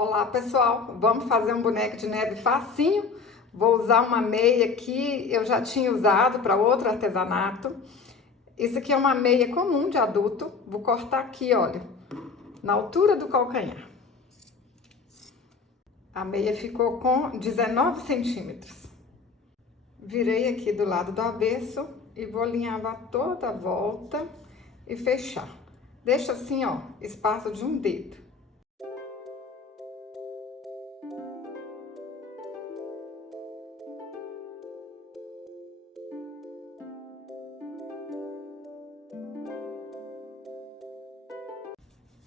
Olá pessoal, vamos fazer um boneco de neve facinho. Vou usar uma meia que eu já tinha usado para outro artesanato. Isso aqui é uma meia comum de adulto. Vou cortar aqui, olha, na altura do calcanhar. A meia ficou com 19 centímetros. Virei aqui do lado do avesso e vou alinhavar toda a volta e fechar. Deixa assim, ó, espaço de um dedo.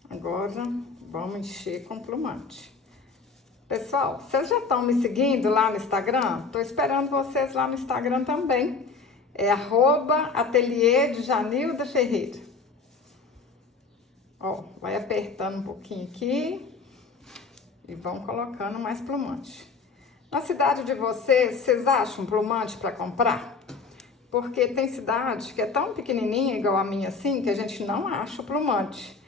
Agora, vamos encher com plumante. Pessoal, vocês já estão me seguindo lá no Instagram? Tô esperando vocês lá no Instagram também. É @ateliê de Janilda Ferreira. Ó, vai apertando um pouquinho aqui e vão colocando mais plumante. Na cidade de vocês acham plumante para comprar? Porque tem cidade que é tão pequenininha, igual a minha assim, que a gente não acha o plumante.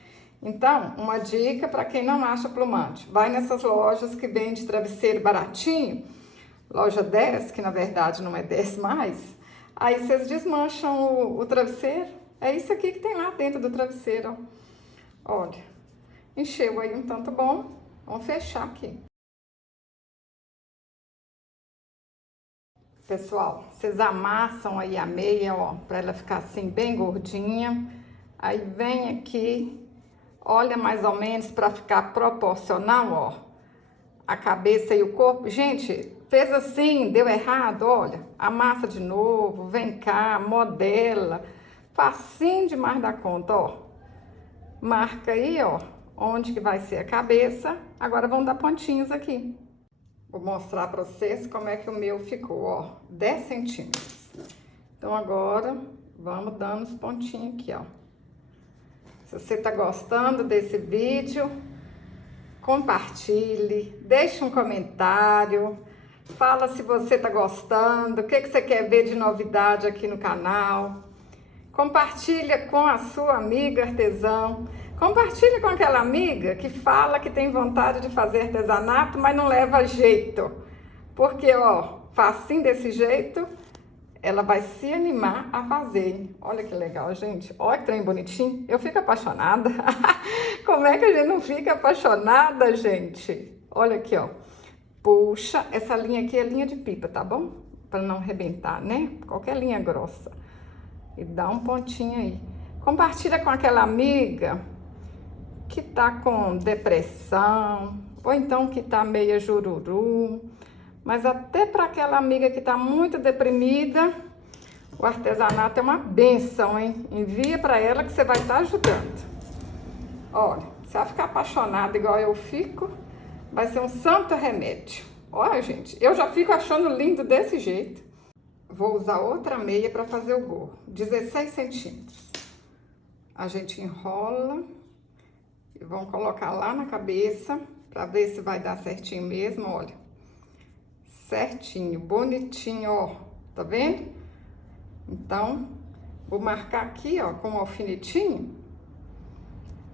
Então, uma dica para quem não acha plumante, vai nessas lojas que vende travesseiro baratinho, loja 10, que na verdade não é 10 mais, aí vocês desmancham o travesseiro, é isso aqui que tem lá dentro do travesseiro, ó. Olha, encheu aí um tanto bom, vamos fechar aqui. Pessoal, vocês amassam aí a meia, ó, para ela ficar assim bem gordinha, aí vem aqui. Olha mais ou menos para ficar proporcional, ó, a cabeça e o corpo. Gente, fez assim, deu errado, olha, amassa de novo, vem cá, modela, facinho demais da conta, ó. Marca aí, ó, onde que vai ser a cabeça. Agora vamos dar pontinhos aqui. Vou mostrar para vocês como é que o meu ficou, ó, 10 centímetros. Então agora, vamos dando os pontinhos aqui, ó. Se você tá gostando desse vídeo, compartilhe, deixe um comentário, fala se você tá gostando, o que você quer ver de novidade aqui no canal. Compartilha com a sua amiga artesã, compartilha com aquela amiga que fala que tem vontade de fazer artesanato, mas não leva jeito. Porque, ó, facinho desse jeito, ela vai se animar a fazer. Olha que legal, gente. Olha que trem bonitinho. Eu fico apaixonada. Como é que a gente não fica apaixonada, gente? Olha aqui, ó. Puxa, essa linha aqui é linha de pipa, tá bom? Para não arrebentar, né? Qualquer linha grossa. E dá um pontinho aí. Compartilha com aquela amiga que tá com depressão, ou então que tá meia jururu. Mas até para aquela amiga que está muito deprimida, o artesanato é uma benção, hein? Envia para ela que você vai estar ajudando. Olha, se ela ficar apaixonada igual eu fico, vai ser um santo remédio. Olha, gente, eu já fico achando lindo desse jeito. Vou usar outra meia para fazer o gorro, 16 centímetros. A gente enrola e vamos colocar lá na cabeça para ver se vai dar certinho mesmo, olha. Certinho, bonitinho, ó, tá vendo? Então, vou marcar aqui, ó, com um alfinetinho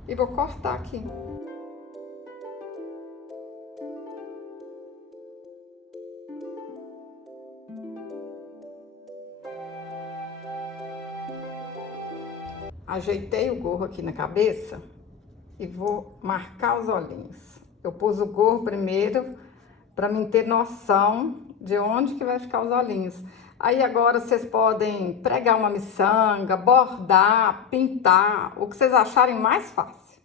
e vou cortar aqui. Ajeitei o gorro aqui na cabeça e vou marcar os olhinhos. Eu pus o gorro primeiro para mim ter noção de onde que vai ficar os olhinhos. Aí agora vocês podem pregar uma miçanga, bordar, pintar, o que vocês acharem mais fácil.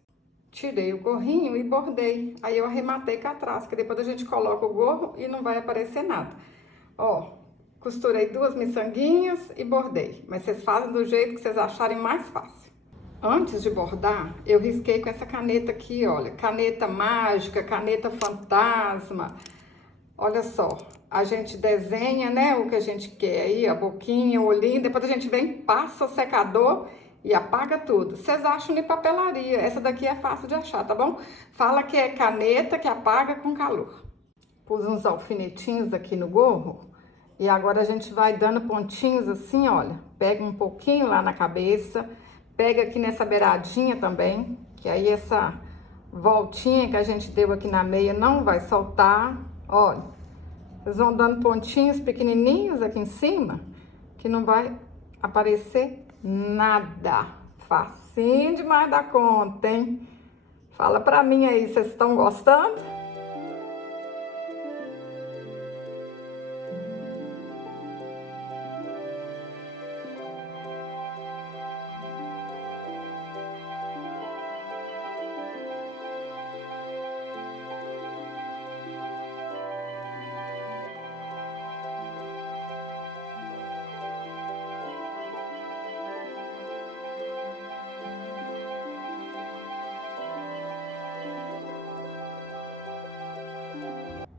Tirei o gorrinho e bordei. Aí eu arrematei cá atrás, que depois a gente coloca o gorro e não vai aparecer nada. Ó, costurei 2 miçanguinhas e bordei. Mas vocês fazem do jeito que vocês acharem mais fácil. Antes de bordar, eu risquei com essa caneta aqui, olha. Caneta mágica, caneta fantasma. Olha só, a gente desenha, né, o que a gente quer aí, a boquinha, o olhinho, depois a gente vem, passa o secador e apaga tudo. Vocês acham de papelaria, essa daqui é fácil de achar, tá bom? Fala que é caneta que apaga com calor. Pus uns alfinetinhos aqui no gorro e agora a gente vai dando pontinhos assim, olha. Pega um pouquinho lá na cabeça, pega aqui nessa beiradinha também, que aí essa voltinha que a gente deu aqui na meia não vai soltar. Olha, vocês vão dando pontinhos pequenininhos aqui em cima, que não vai aparecer nada. Facinho demais da conta, hein? Fala pra mim aí, vocês estão gostando?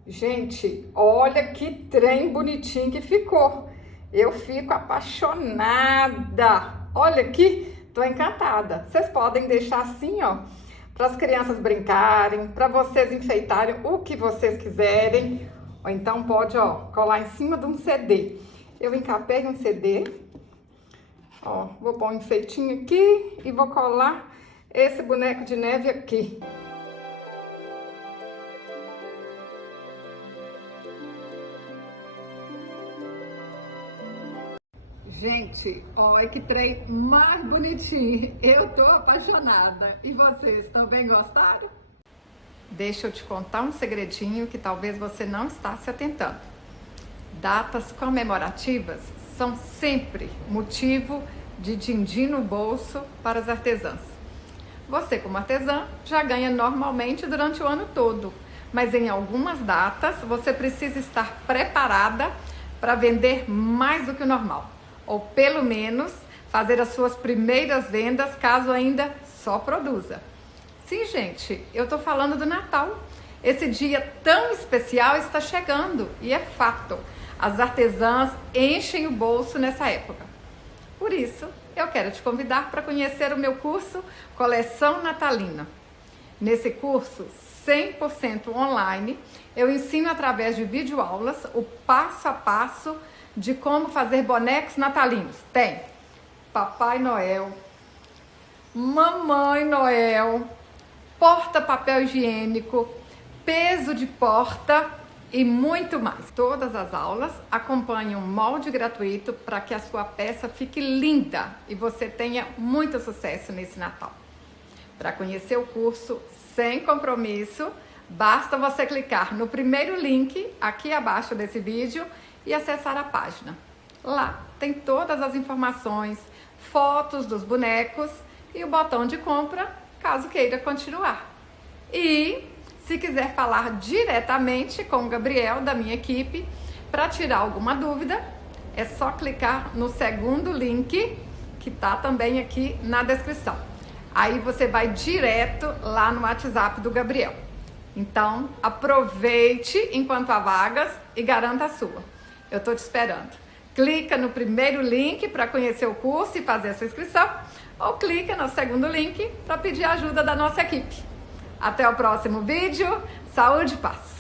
Gente, olha que trem bonitinho que ficou. Eu fico apaixonada. Olha aqui, tô encantada. Vocês podem deixar assim, ó, para as crianças brincarem, para vocês enfeitarem o que vocês quiserem. Ou então pode, ó, colar em cima de um CD. Eu encapei um CD. Ó, vou pôr um enfeitinho aqui e vou colar esse boneco de neve aqui. Gente, olha que trem mais bonitinho. Eu tô apaixonada. E vocês também gostaram? Deixa eu te contar um segredinho que talvez você não está se atentando. Datas comemorativas são sempre motivo de din-din no bolso para as artesãs. Você, como artesã, já ganha normalmente durante o ano todo, mas em algumas datas você precisa estar preparada para vender mais do que o normal. Ou pelo menos fazer as suas primeiras vendas caso ainda só produza. Sim, gente, eu tô falando do Natal. Esse dia tão especial está chegando e é fato. As artesãs enchem o bolso nessa época. Por isso, eu quero te convidar para conhecer o meu curso Coleção Natalina. Nesse curso 100% online, eu ensino através de videoaulas o passo a passo de como fazer bonecos natalinos. Tem Papai Noel, Mamãe Noel, porta-papel higiênico, peso de porta e muito mais. Todas as aulas acompanham um molde gratuito para que a sua peça fique linda e você tenha muito sucesso nesse Natal. Para conhecer o curso sem compromisso, basta você clicar no primeiro link aqui abaixo desse vídeo e acessar a página. Lá tem todas as informações, fotos dos bonecos e o botão de compra, caso queira continuar. E se quiser falar diretamente com o Gabriel da minha equipe para tirar alguma dúvida, é só clicar no segundo link que tá também aqui na descrição. Aí você vai direto lá no WhatsApp do Gabriel. Então, aproveite enquanto há vagas e garanta a sua. Eu tô te esperando. Clica no primeiro link para conhecer o curso e fazer a sua inscrição, ou clica no segundo link para pedir ajuda da nossa equipe. Até o próximo vídeo. Saúde e paz!